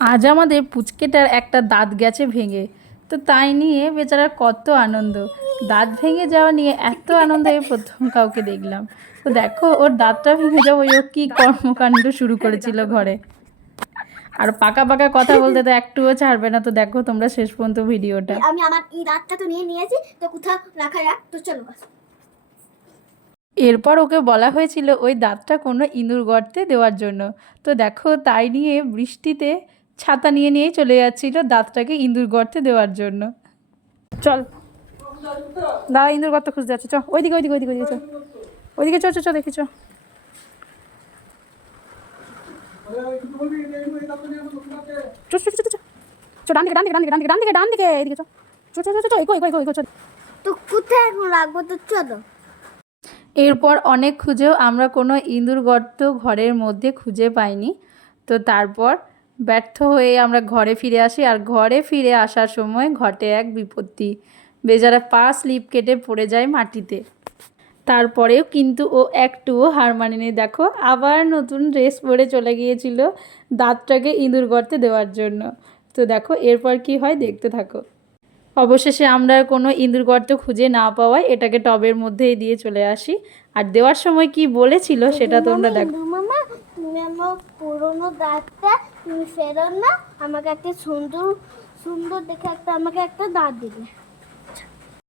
আজ আমাদের পুচকেটার একটা দাঁত গেছে ভেঙে, তো তাই নিয়ে বেচারার কত আনন্দ। দাঁত ভেঙে যাওয়া নিয়ে এত আনন্দ এই প্রথম কাউকে দেখলাম। তো দেখো ওর দাঁতটা ভেঙে যাওয়া ও কী কর্মকাণ্ড শুরু করেছিল ঘরে। আর পাকা পাকা কথা বলতে তো একটুও ছাড়বে না। তো দেখো তোমরা শেষ পর্যন্ত ভিডিওটা। আমি আমার এই দাঁতটা তো নিয়েছি, তো কোথাও রাখা যাক, তো চলো। এরপর ওকে বলা হয়েছিল ওই দাঁতটা কোনো ইঁদুর গর্তে দেওয়ার জন্য। তো দেখো তাই নিয়ে বৃষ্টিতে ছাতা নিয়ে নিয়েই চলে যাচ্ছিল দাঁতটাকে ইঁদুর গর্তে দেওয়ার জন্য। চল দাদা, ইঁদুর গর্ত খুঁজতে যাচ্ছে, চ ওইদিকে ওইদিকে ওইদিকে ওইদিকে চ, ওইদিকে চ চ চ দেখি চ। ডান দিকে ডান দিকে ডান দিকে ডান দিকে ডান দিকে ডান দিকে এদিকে চ চ চ চ এগো এগো এগো এগো চ। তো কোথায় এখন রাখবো, তো চলো। এরপর অনেক খুঁজেও আমরা কোনো ইঁদুর গর্ত ঘরের মধ্যে খুঁজে পাইনি। তো তারপর ব্যর্থ হয়ে আমরা ঘরে ফিরে আসি। আর ঘরে ফিরে আসার সময় ঘটে এক বিপত্তি, বেচারা পা স্লিপ কেটে পড়ে যায় মাটিতে। তারপরেও কিন্তু ও একটুও হার মানেনি। দেখো আবার নতুন ড্রেস পরে চলে গিয়েছিল দাঁতটাকে ইঁদুর গর্তে দেওয়ার জন্য। তো দেখো এরপর কি হয় দেখতে থাকো। অবশেষে আমরা কোনো ইঁদুর গর্ত খুঁজে না পাওয়ায় এটাকে টবের মধ্যেই দিয়ে চলে আসি। আর দেওয়ার সময় কি বলেছিল সেটা তোমরা দেখো। মামা, তুমি আমার পুরোনো দাঁতটা তুমি ফেরো না, আমাকে একটা সুন্দর সুন্দর দেখে আমাকে একটা দাঁত দিবে।